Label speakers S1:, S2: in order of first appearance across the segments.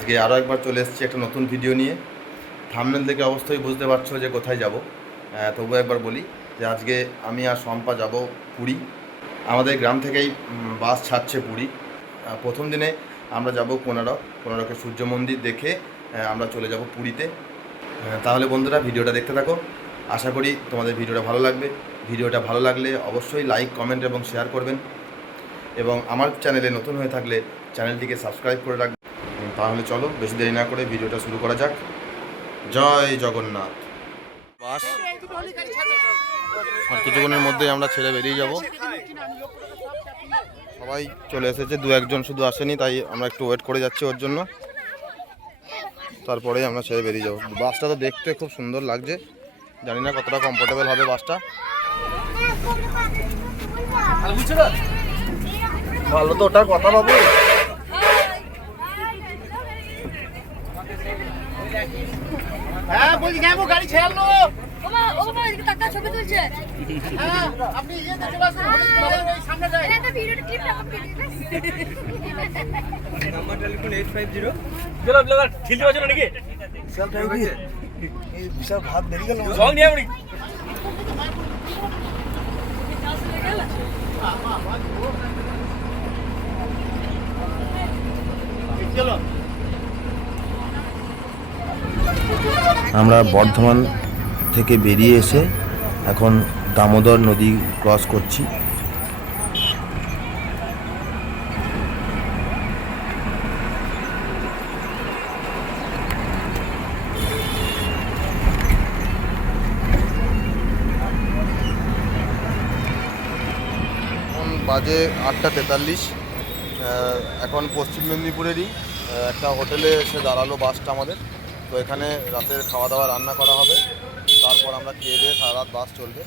S1: আজকে আরও একবার চলে এসেছি একটা নতুন ভিডিও নিয়ে। থামনেল দেখে অবশ্যই বুঝতে পারছ যে কোথায় যাব। তবু একবার বলি যে আজকে আমি আর শম্পা যাব পুরী। আমাদের গ্রাম থেকেই বাস ছাড়ছে পুরী। প্রথম দিনে আমরা যাব কোনারক। কোনারকের সূর্য মন্দির দেখে আমরা চলে যাব পুরীতে। তাহলে বন্ধুরা ভিডিওটা দেখতে থাকো। আশা করি তোমাদের ভিডিওটা ভালো লাগবে। ভিডিওটা ভালো লাগলে অবশ্যই লাইক, কমেন্ট এবং শেয়ার করবেন। এবং আমার চ্যানেলে নতুন হয়ে থাকলে চ্যানেলটিকে সাবস্ক্রাইব করে রাখবেন। তাহলে চলো বেশি দেরি না করে ভিডিওটা শুরু করা যাক। জয় জগন্নাথ। বাস। আর কিছুক্ষণের মধ্যেই আমরা ছেড়ে বেরিয়ে যাব। সবাই চলে এসেছে দু একজন শুধু আসেনি তাই আমরা একটু ওয়েট করে যাচ্ছি ওর জন্য। তারপরেই আমরা ছেড়ে বেরিয়ে যাব। বাসটা তো দেখতে খুব সুন্দর লাগছে। জানি না কতটা কমফোর্টেবল হবে বাসটা। ভালো তো ওটার কথা বাবু।
S2: হ্যাঁ বলছি কেন গাড়ি ছেড়ালো
S3: ওমা ওমা এদিকে তাকা ছবি তুলছে
S2: হ্যাঁ আপনি ইয়েতে চলে আসুন আমাদের ওই সামনে যাই
S3: এটা একটা ভিডিও ক্লিপ রেকর্ড করে দিস
S4: চলো ব্লগার খিলতে পারছ না নাকি
S5: বিশাল ভাত বেরিয়ে গেল
S4: সঙ্গ নিয়ে আমি
S2: চলো
S5: আমরা বর্ধমান থেকে বেরিয়ে এসে এখন দামোদর নদী ক্রস করছি।
S1: বাজে আটটা তেতাল্লিশ। এখন পশ্চিম মেদিনীপুরেরই একটা হোটেলে এসে দাঁড়াল বাসটা আমাদের। তো এখানে রাতের খাওয়া দাওয়া রান্না করা হবে। তারপর আমরা খেয়ে দিয়ে সারা রাত বাস চলবে।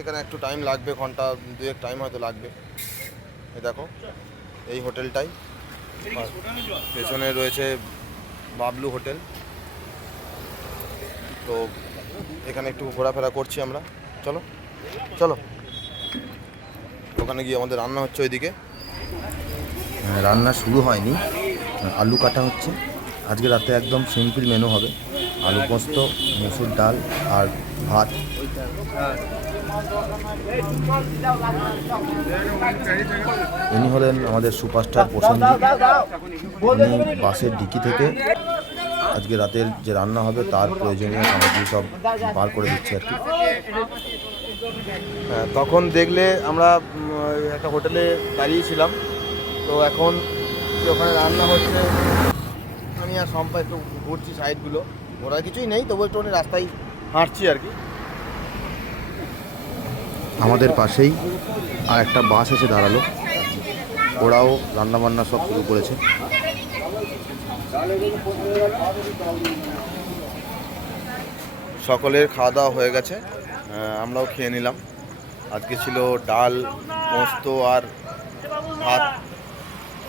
S1: এখানে একটু টাইম লাগবে ঘণ্টা দুয়েক টাইম হয়তো লাগবে। এই দেখো এই হোটেলটাই। পেছনে রয়েছে বাবলু হোটেল। তো এখানে একটু ঘোরাফেরা করছি আমরা। চলো চলো। ওখানে গিয়ে আমাদের রান্না হচ্ছে ওইদিকে।
S5: হ্যাঁ, রান্না শুরু হয়নি। আলু কাটা হচ্ছে। আজকে রাতে একদম সিম্পল মেনু হবে আলু পোস্ত মুসুর ডাল আর ভাত। ইনি হলেন আমাদের সুপারস্টার প্রসেনজিৎ উনি বাসের ডিকি থেকে আজকে রাতের যে রান্না হবে তার প্রয়োজনীয় সামগ্রী সব বার করে দিচ্ছে আর কি।
S1: হ্যাঁ, তখন দেখলে আমরা একটা হোটেলে দাঁড়িয়েছিলাম। তো এখন ওখানে রান্না হচ্ছে আমি আর সম্পা একটু ঘুরছি সাইডগুলো ওরা কিছুই নেই তবু একটু রাস্তায় হাঁটছি আর কি।
S5: আমাদের পাশেই আর একটা বাস এসে দাঁড়াল। ওরাও রান্নাবান্না সব শুরু করেছে।
S1: সকলের খাওয়া দাওয়া হয়ে গেছে। আমরাও খেয়ে নিলাম। আজকে ছিল ডাল পোস্ত আর ভাত।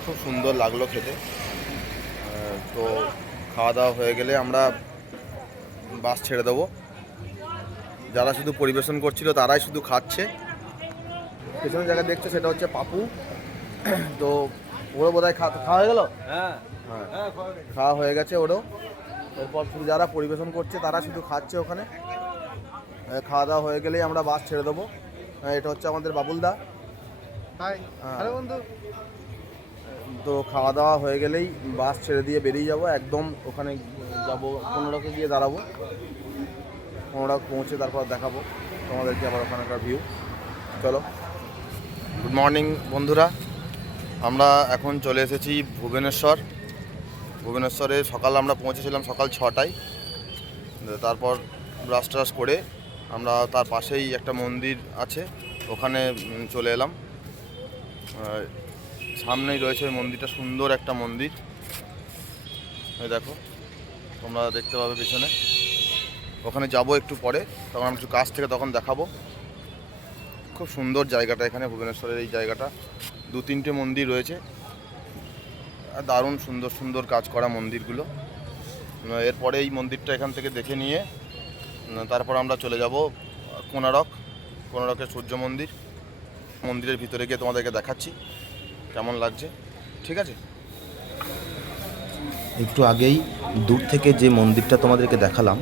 S1: খুব সুন্দর লাগল খেতে। তো খাওয়া দাওয়া হয়ে গেলে আমরা বাস ছেড়ে দেবো। যারা শুধু পরিবেশন করছিল তারাই শুধু খাচ্ছে। পেছনে জায়গা দেখছ সেটা হচ্ছে পাপু। তো ওরও বোধহয় খা খাওয়া হয়ে গেল?
S4: হ্যাঁ।
S1: হ্যাঁ। খাওয়া হয়ে গেছে। ওরও। এরপর শুধু যারা পরিবেশন করছে তারা শুধু খাচ্ছে ওখানে। খাওয়া দাওয়া হয়ে গেলেই আমরা বাস ছেড়ে দেবো। এটা হচ্ছে আমাদের বাবুলদা
S2: হাই
S1: হ্যাঁ।
S2: বন্ধু।
S1: তো খাওয়া দাওয়া হয়ে গেলেই বাস ছেড়ে দিয়ে বেরিয়ে যাব। একদম ওখানে যাব পনেরোকে গিয়ে দাঁড়াবো। পনেরো পৌঁছে তারপর দেখাবো। তোমাদেরকে আবার ওখানকার ভিউ চলো। গুড মর্নিং বন্ধুরা। আমরা এখন চলে এসেছি ভুবনেশ্বর। ভুবনেশ্বরে সকাল আমরা পৌঁছেছিলাম সকাল ছটায়। তারপর ব্রাশ ট্রাশ করে আমরা তার পাশেই একটা মন্দির আছে। ওখানে চলে এলাম। সামনেই রয়েছে ওই মন্দিরটা, সুন্দর একটা মন্দির। এই দেখো, তোমরা দেখতে পাবে পিছনে। ওখানে যাব একটু পরে, তখন আমি একটু কাছ থেকে তখন দেখাবো। খুব সুন্দর জায়গাটা এখানে, ভুবনেশ্বরের এই জায়গাটা। দু তিনটে মন্দির রয়েছে। আর দারুণ সুন্দর সুন্দর কাজ করা মন্দিরগুলো। এরপরে এই মন্দিরটা এখান থেকে দেখে নিয়ে, তারপর আমরা চলে যাব কোনারক কোনারকের সূর্য মন্দির। মন্দিরের ভিতরে গিয়ে তোমাদেরকে দেখাচ্ছি। কেমন লাগছে? ঠিক আছে?
S5: একটু আগেই দূর থেকে যে মন্দিরটা তোমাদেরকে দেখালাম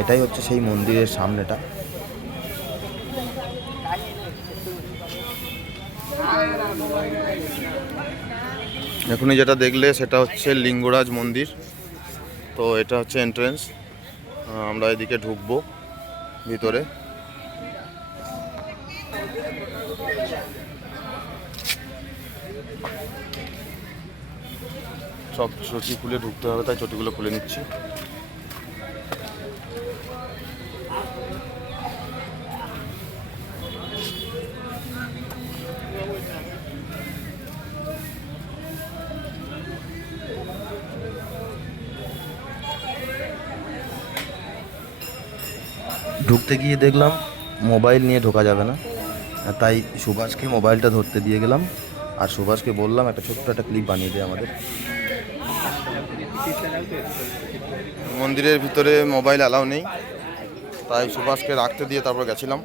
S5: এটাই হচ্ছে সেই মন্দিরের সামনেটা।
S1: এখনই যেটা দেখলে সেটা হচ্ছে লিঙ্গরাজ মন্দির। তো এটা হচ্ছে এন্ট্রেন্স আমরা এদিকে ঢুকবো ভিতরে। সব চটি খুলে ঢুকতে হবে, তাই চটিগুলো খুলে নিচ্ছি।
S5: ঢুকতে গিয়ে দেখলাম মোবাইল নিয়ে ঢোকা যাবে না তাই সুভাষকে মোবাইলটা ধরতে দিয়ে গেলাম, আর সুভাষকে বললাম একটা ছোট্ট একটা ক্লিপ বানিয়ে দে আমাদের।
S1: মন্দিরের ভিতরে মোবাইল অ্যালাউ নেই। তাই সুভাষকে রাখতে দিয়ে তারপর গেছিলাম।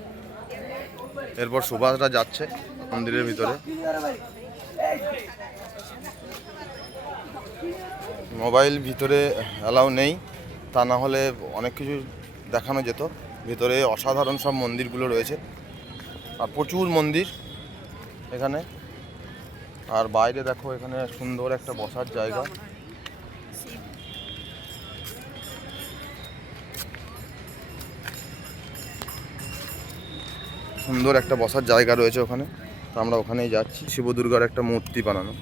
S1: এরপর সুভাষরা যাচ্ছে মন্দিরের ভিতরে। মোবাইল ভিতরে অ্যালাউ নেই। তা না হলে অনেক কিছু দেখানো যেত। ভিতরে অসাধারণ সব মন্দিরগুলো রয়েছে। আর প্রচুর মন্দির এখানে। আর বাইরে দেখো, এখানে সুন্দর একটা বসার জায়গা। সুন্দর একটা বসার জায়গা রয়েছে ওখানে। তো আমরা ওখানেই যাচ্ছি। শিবদুর্গার একটা মূর্তি বানানো।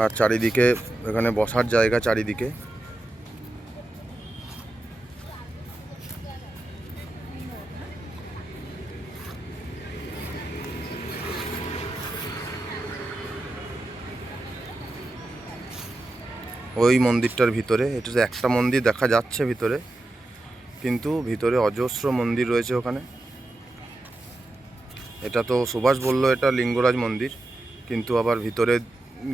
S1: আর চারিদিকে এখানে বসার জায়গা চারিদিকে। ওই মন্দিরটার ভিতরে, এটা যে একটা মন্দির দেখা যাচ্ছে ভিতরে, কিন্তু ভিতরে অজস্র মন্দির রয়েছে ওখানে। এটা তো সুভাষ বলল এটা লিঙ্গরাজ মন্দির, কিন্তু আবার ভিতরে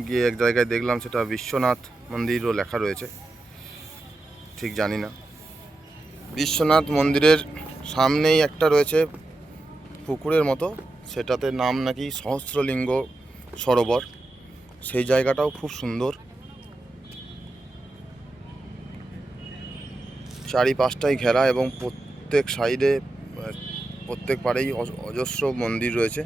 S1: গিয়ে এক জায়গায় দেখলাম সেটা বিশ্বনাথ মন্দিরও লেখা রয়েছে। ঠিক জানি না। বিশ্বনাথ মন্দিরের সামনেই একটা রয়েছে পুকুরের মতো, সেটাতে নাম নাকি সহস্রলিঙ্গ সরোবর। সেই জায়গাটাও খুব সুন্দর। চারি পাঁচটাই ঘেরা এবং প্রত্যেক সাইডে, প্রত্যেক পাড়েই অজ- অজস্র মন্দির রয়েছে।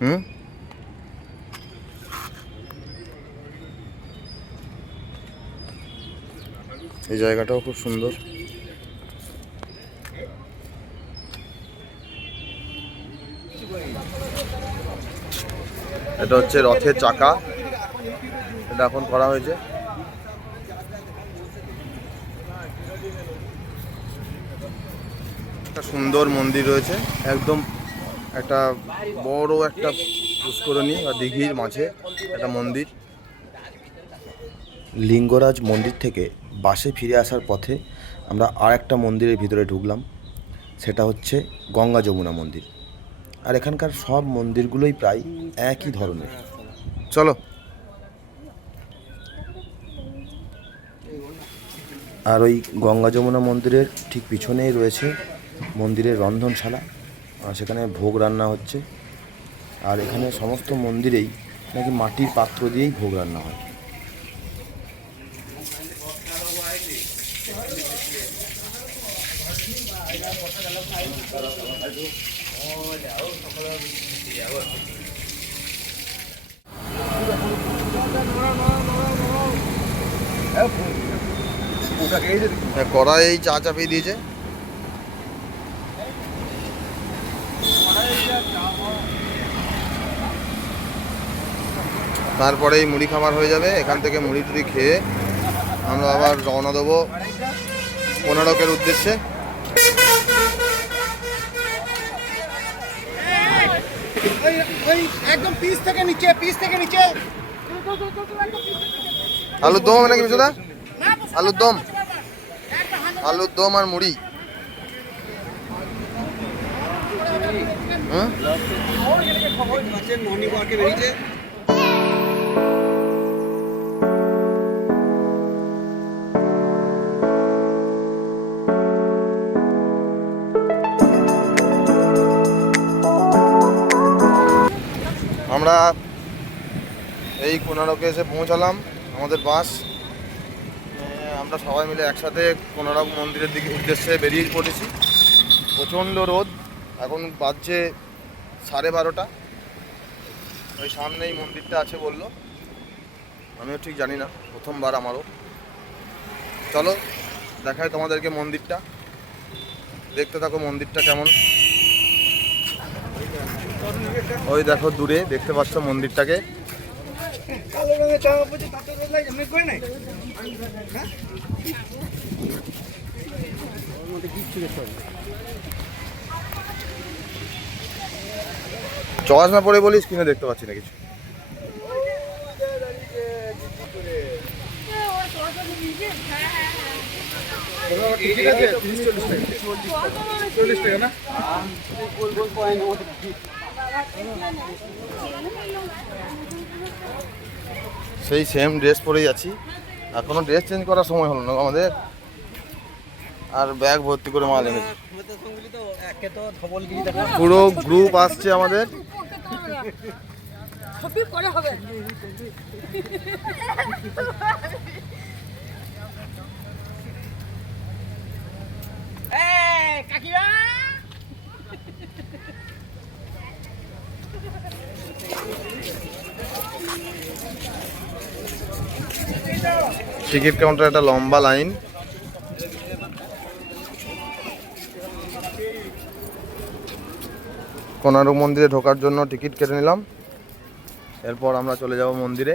S1: হুম? এই জায়গাটাও খুব সুন্দর। এটা হচ্ছে রথের চাকা। এটা এখন করা হয়েছে। একটা সুন্দর মন্দির রয়েছে। একদম একটা বড় একটা পুষ্করণী বা দিঘির মাঝে একটা মন্দির।
S5: লিঙ্গরাজ মন্দির থেকে বাসে ফিরে আসার পথে আমরা আর একটা মন্দিরের ভিতরে ঢুকলাম। সেটা হচ্ছে গঙ্গা যমুনা মন্দির। আর এখানকার সব মন্দিরগুলোই প্রায় একই ধরনের।
S1: চলো।
S5: আর ওই গঙ্গা যমুনা মন্দিরের ঠিক পিছনেই রয়েছে মন্দিরের রন্ধনশালা, আর সেখানে ভোগ রান্না হচ্ছে। আর এখানে সমস্ত মন্দিরেই নাকি মাটির পাত্র দিয়েই ভোগ রান্না হয়।
S1: কড়াই এই চা চাপিয়ে দিয়েছে। তারপরে এই মুড়ি খাবার হয়ে যাবে। এখান থেকে মুড়ি টুড়ি খেয়ে আমরা আবার রওনা দেবো। পনেরোকের উদ্দেশ্যে
S2: ওই ওই একদম পিস থেকে নিচে পিস থেকে নিচে।
S1: আলুর দম হবে নাকি বিশুদা আলুর দম আলুর দম আর মুড়ি। হুম?
S5: আমরা এই কোনারকে এসে পৌঁছালাম, আমাদের বাস। আমরা সবাই মিলে একসাথে কোনারক মন্দিরের দিকে উদ্দেশ্যে বেরিয়ে পড়েছি। প্রচণ্ড রোদ, এখন বাজছে সাড়ে বারোটা। ওই সামনেই মন্দিরটা আছে বলল। আমিও ঠিক জানি না, প্রথমবার আমারও। চলো, দেখাই তোমাদেরকে মন্দিরটা। দেখতে থাকো মন্দিরটা কেমন। ওই দেখো দূরে দেখতে পাচ্ছ মন্দিরটাকে। চশমা পরে বলিস কিনে দেখতে পাচ্ছি না কিছু। সেই সেম ড্রেস পরেই আছি। আর কোনো ড্রেস চেঞ্জ করার সময় হলো না আমাদের। আর ব্যাগ ভর্তি করে মাল এনেছি। পুরো গ্রুপ আসছে আমাদের।
S3: ছবি পরে হবে
S5: টিকিট কাউন্টার একটা লম্বা লাইন কোনারক মন্দিরে ঢোকার জন্য টিকিট কেটে নিলাম। এরপর আমরা চলে যাব মন্দিরে।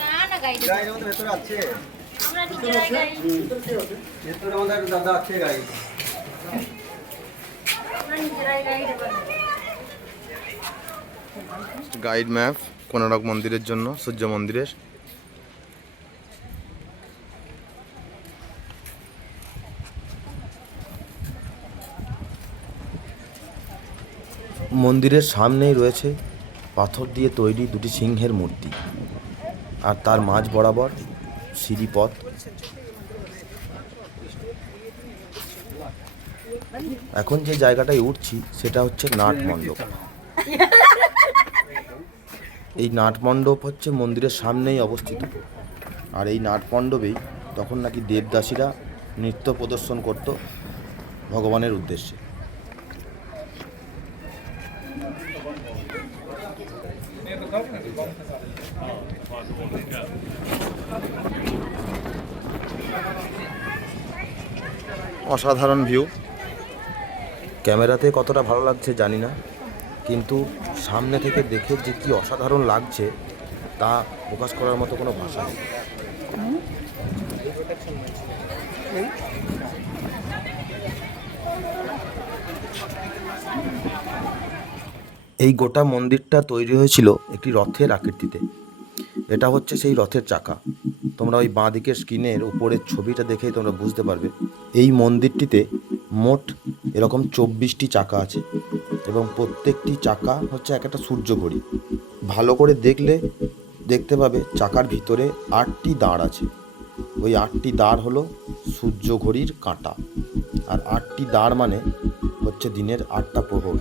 S3: না না গাইড আমরা নিজেরাই গাইড আমরা নিজেরাই গাইড
S5: গাইড ম্যাপ কোনারক মন্দিরের জন্য সূর্য মন্দিরের।
S1: মন্দিরের সামনেই রয়েছে পাথর দিয়ে তৈরি দুটি সিংহের মূর্তি আর তার মাঝ বরাবর সিঁড়িপথ এখন যে জায়গাটায় উঠছি, সেটা হচ্ছে নাট মণ্ডপ। এই নাট মণ্ডপ হচ্ছে মন্দিরের সামনেই অবস্থিত। আর এই নাট মণ্ডপেই তখন নাকি দেবদাসীরা নৃত্য প্রদর্শন করত ভগবানের উদ্দেশ্যে।
S5: অসাধারণ ভিউ
S1: ক্যামেরাতে কতটা ভালো লাগছে জানি না, কিন্তু সামনে থেকে দেখে যে কি অসাধারণ লাগছে, তা প্রকাশ করার মতো কোনো ভাষা নেই। এই গোটা মন্দিরটা তৈরি হয়েছিল একটি রথের আকৃতিতে। এটা হচ্ছে সেই রথের চাকা। তোমরা ওই বাঁ দিকের স্ক্রিনের উপরের ছবিটা দেখেই তোমরা বুঝতে পারবে। এই মন্দিরটিতে মোট এরকম চব্বিশটি চাকা আছে এবং প্রত্যেকটি চাকা হচ্ছে এক একটা সূর্য ঘড়ি ভালো করে দেখলে দেখতে পাবে চাকার ভিতরে আটটি দাঁড় আছে। ওই আটটি দাঁড় হলো সূর্য ঘড়ির কাঁটা। আর আটটি দাঁড় মানে হচ্ছে দিনের আটটা প্রহর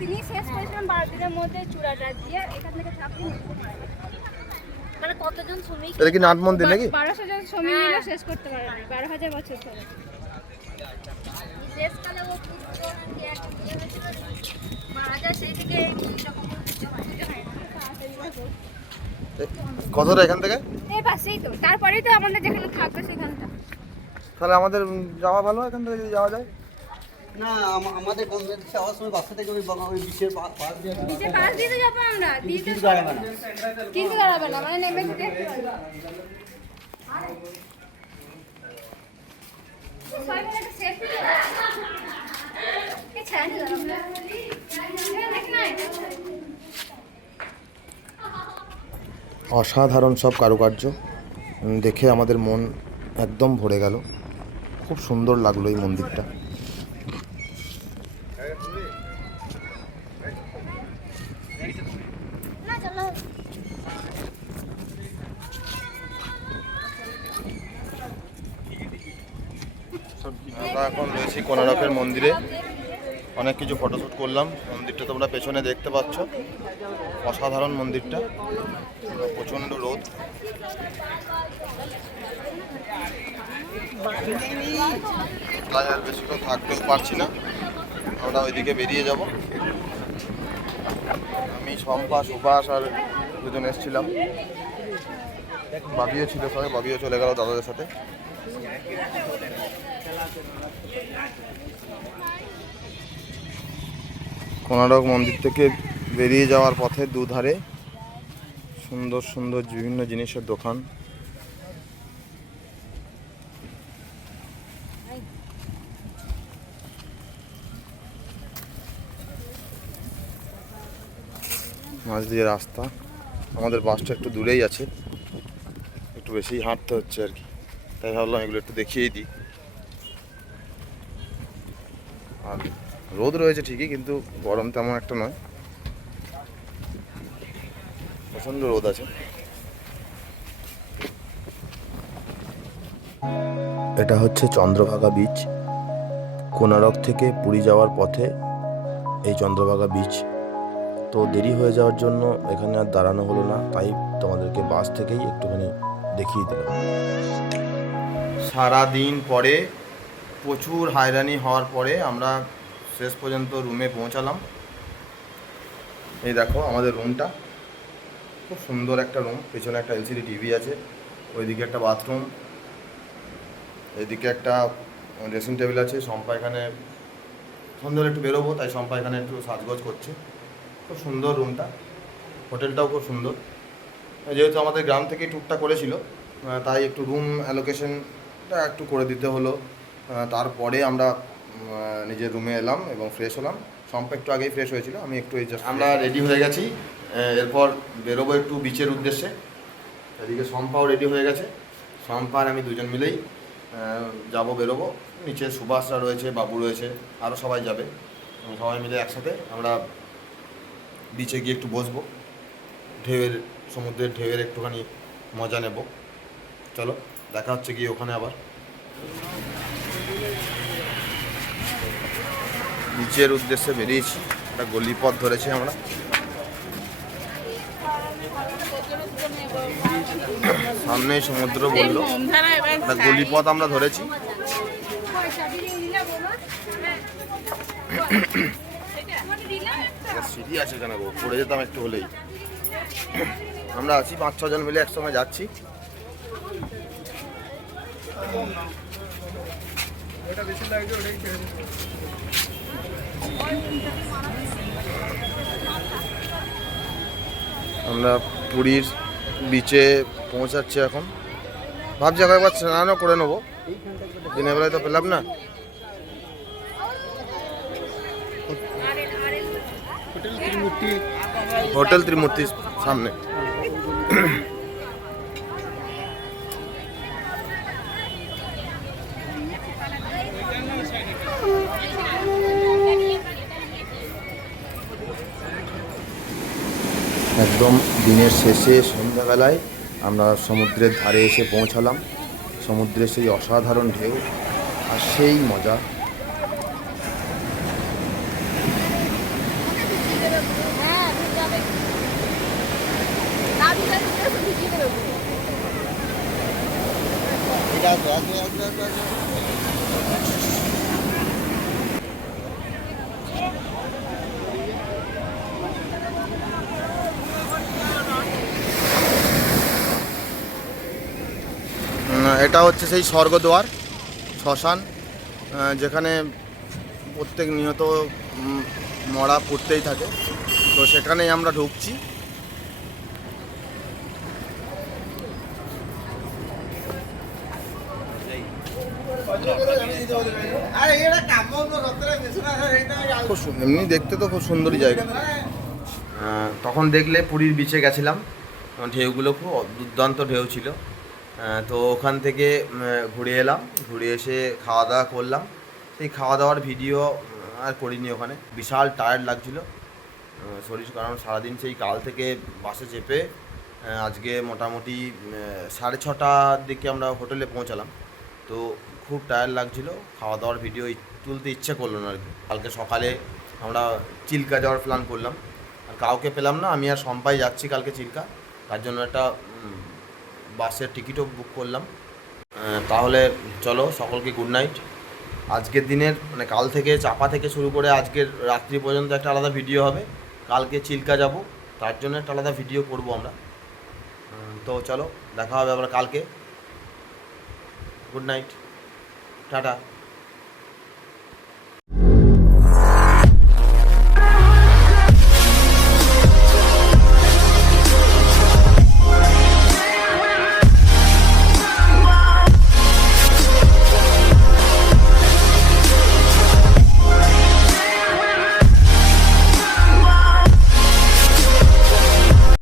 S3: তিনি শেষ করেছিলেন বারো দিনের মধ্যে চূড়াটা দিয়ে এখান থেকে চাকরি মানে কতজন শ্রমিক
S5: এটা কি নাট মন্দির নাকি?
S6: মিলে শেষ করতে পারে না। বছর ধরে
S3: নাকি হয়।
S5: কতটা এখান থেকে?
S6: এই পাশেই তো। তারপরেই তো আমাদের যেখানে থাকবে সেখানটা।
S5: তাহলে আমাদের যাওয়া ভালো এখান থেকে যদি যাওয়া যায়?
S7: না আমাদের সময় বাসা থেকে ওই ওই বিশের পাশ দিয়ে
S6: নিচে পাশ দিতে যাব আমরা দিতে
S7: দাঁড়াবে না।
S6: কিন্তু দাঁড়াবে না মানে নেমে।
S5: অসাধারণ সব কারুকার্য দেখে আমাদের মন একদম ভরে গেল। খুব সুন্দর লাগল এই মন্দিরটা
S6: না চলো
S1: আমরা এখন রয়েছি কোনারকের মন্দিরে অনেক কিছু ফটোশ্যুট করলাম। মন্দিরটা তোমরা পেছনে দেখতে পাচ্ছ। অসাধারণ মন্দিরটা। প্রচণ্ড রোদ। তাই আর বেশিক্ষণ থাকতেও পারছি না। আমরা ওইদিকে বেরিয়ে যাব। আমি সম্পা সুভাষ আর দুজন এসেছিলাম। বাবিও ছিল সবাই, বাবিও চলে গেল দাদাদের সাথে। কোনারক মন্দির থেকে বেরিয়ে যাওয়ার পথে দুধারে সুন্দর সুন্দর বিভিন্ন জিনিসের দোকান। মাঝ দিয়ে রাস্তা। আমাদের বাসটা একটু দূরেই আছে। একটু বেশি হাঁটতে হচ্ছে আর কি। তাই ভাবলাম এগুলো একটু দেখিয়েই দিই। আর রোদ রয়েছে ঠিকই কিন্তু গরম তেমন একটা নয়। প্রচণ্ড রোদ আছে।
S5: এটা হচ্ছে চন্দ্রভাগা বিচ কোনারক থেকে পুরী যাওয়ার পথে এই চন্দ্রভাগা বিচ তো দেরি হয়ে যাওয়ার জন্য এখানে আর দাঁড়ানো হলো না তাই তোমাদেরকে বাস থেকেই একটুখানি দেখিয়ে দিলাম।
S1: সারা দিন পরে প্রচুর হয়রানি হওয়ার পরে আমরা শেষ পর্যন্ত রুমে পৌঁছালাম। এই দেখো আমাদের রুমটা খুব সুন্দর একটা রুম পেছনে একটা এলসিডি টিভি আছে। ওইদিকে একটা বাথরুম এইদিকে একটা ড্রেসিং টেবিল আছে। শম্পা এখানে সন্ধ্যাবেলা একটু বেরোবো, তাই শম্পা এখানে একটু সাজগোজ করছে। খুব সুন্দর রুমটা হোটেলটাও খুব সুন্দর। যেহেতু আমাদের গ্রাম থেকেই ট্যুরটা করেছিল তাই একটু রুম অ্যালোকেশনটা একটু করে দিতে হলো। তারপরে আমরা নিজের রুমে এলাম এবং ফ্রেশ হলাম। সম্পা একটু আগেই ফ্রেশ হয়েছিল আমি একটু এই আমরা রেডি হয়ে গেছি। এরপর বেরোবো একটু বিচের উদ্দেশ্যে। এদিকে সম্পাও রেডি হয়ে গেছে। সম্পা আর আমি দুজন মিলেই যাব বেরোবো। নিচে সুভাষরা রয়েছে বাবু রয়েছে আরও সবাই যাবে। সবাই মিলে একসাথে আমরা বিচে গিয়ে একটু বসবো। ঢেউয়ের সমুদ্রের ঢেউয়ের একটুখানি মজা নেব। চলো দেখা হচ্ছে গিয়ে ওখানে আবার। নিচের উদ্দেশ্যে বেরিয়েছি। একটা গলিপথ ধরেছি আমরা। সামনে সমুদ্র বলল। একটা গলিপথ আমরা ধরেছি। সিঁড়ি আছে কেন গো, পড়ে যেতাম একটু হলেই। আমরা আছি, পাঁচ ছজন মিলে একসঙ্গে যাচ্ছি। আমরা পুরীর বিচে পৌঁছাচ্ছি এখন। ভাবছি এখন একবার স্নানও করে নেব। দিনের বেলায় তো পেলাম না। হোটেল ত্রিমূর্তির সামনে।
S5: একদম দিনের শেষে সন্ধ্যাবেলায় আমরা সমুদ্রের ধারে এসে পৌঁছালাম। সমুদ্রের সেই অসাধারণ ঢেউ আর সেই মজা।
S1: উম, এটা হচ্ছে সেই স্বর্গদ্বার, শ্মশান যেখানে প্রত্যেক নিহত মরা পড়তেই থাকে। তো সেখানেই আমরা ঢুকছি। খুব এমনি দেখতে তো খুব সুন্দরই জায়গা। তখন দেখলে পুরীর বিচে গেছিলাম। ঢেউগুলো খুব দুর্দান্ত ঢেউ ছিল। তো ওখান থেকে ঘুরে এলাম, ঘুরে এসে খাওয়া দাওয়া করলাম। সেই খাওয়া দাওয়ার ভিডিও আর করিনি ওখানে। বিশাল টায়ার্ড লাগছিল। শরীর, কারণ সারাদিন সেই কাল থেকে বাসে চেপে আজকে মোটামুটি সাড়ে ছটার দিকে আমরা হোটেলে পৌঁছালাম। তো খুব টায়ার্ড লাগছিল। খাওয়া দাওয়ার ভিডিও তুলতে ইচ্ছে করল না আর কি। কালকে সকালে আমরা চিল্কা যাওয়ার প্ল্যান করলাম। আর কাউকে পেলাম না, আমি আর সম্পাই যাচ্ছি কালকে চিল্কা। তার জন্য একটা বাসের টিকিটও বুক করলাম। তাহলে চলো, সকলকে গুড নাইট আজকের দিনের মানে কাল থেকে চাপা থেকে শুরু করে আজকের রাত্রি পর্যন্ত একটা আলাদা ভিডিও হবে। কালকে চিল্কা যাব, তার জন্য একটা আলাদা ভিডিও করব আমরা। তো চলো, দেখা হবে আবার কালকে। Good night tata.